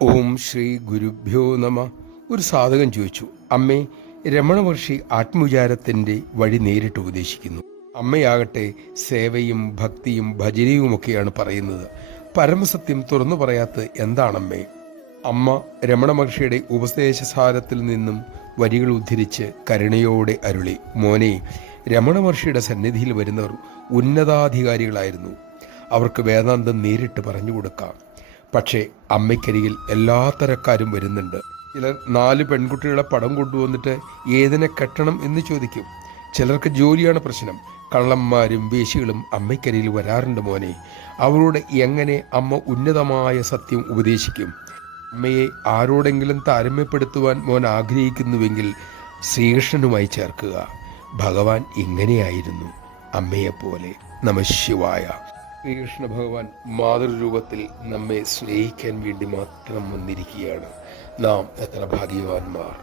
ഓം ശ്രീ ഗുരുഭ്യോ നമ. ഒരു സാധകൻ ചോദിച്ചു, അമ്മേ, രമണ മഹർഷി ആത്മവിചാരത്തിൻ്റെ വഴി നേരിട്ട് ഉപദേശിക്കുന്നു. അമ്മയാകട്ടെ സേവയും ഭക്തിയും ഭജനയുമൊക്കെയാണ് പറയുന്നത്. പരമസത്യം തുറന്നു പറയാത്തത് എന്താണമ്മേ? അമ്മ രമണ മഹർഷിയുടെ ഉപദേശസാരത്തിൽ നിന്നും വരികൾ ഉദ്ധരിച്ച് കരുണയോടെ അരുളി, മോനെ, രമണ മഹർഷിയുടെ സന്നിധിയിൽ വരുന്നവർ ഉന്നതാധികാരികളായിരുന്നു. അവർക്ക് വേദാന്തം നേരിട്ട് പറഞ്ഞു കൊടുക്കാം. പക്ഷേ അമ്മയ്ക്കരികിൽ എല്ലാ തരക്കാരും വരുന്നുണ്ട്. ചിലർ 4 പെൺകുട്ടികളെ പടം കൊണ്ടുവന്നിട്ട് ഏതിനെ കെട്ടണം എന്ന് ചോദിക്കും. ചിലർക്ക് ജോലിയാണ് പ്രശ്നം. കള്ളന്മാരും വേശികളും അമ്മയ്ക്കരികിൽ വരാറുണ്ട് മോനെ. അവരോട് എങ്ങനെ അമ്മ ഉന്നതമായ സത്യം ഉപദേശിക്കും? അമ്മയെ ആരോടെങ്കിലും താരതമ്യപ്പെടുത്തുവാൻ മോൻ ആഗ്രഹിക്കുന്നുവെങ്കിൽ ശ്രീകൃഷ്ണനുമായി ചേർക്കുക. ഭഗവാൻ ഇങ്ങനെയായിരുന്നു അമ്മയെപ്പോലെ. നമഃശിവായ. ശ്രീകൃഷ്ണ ഭഗവാൻ മാതൃരൂപത്തിൽ നമ്മെ സ്നേഹിക്കാൻ വേണ്ടി മാത്രം വന്നിരിക്കുകയാണ്. നാം എത്ര ഭാഗ്യവാന്മാർ!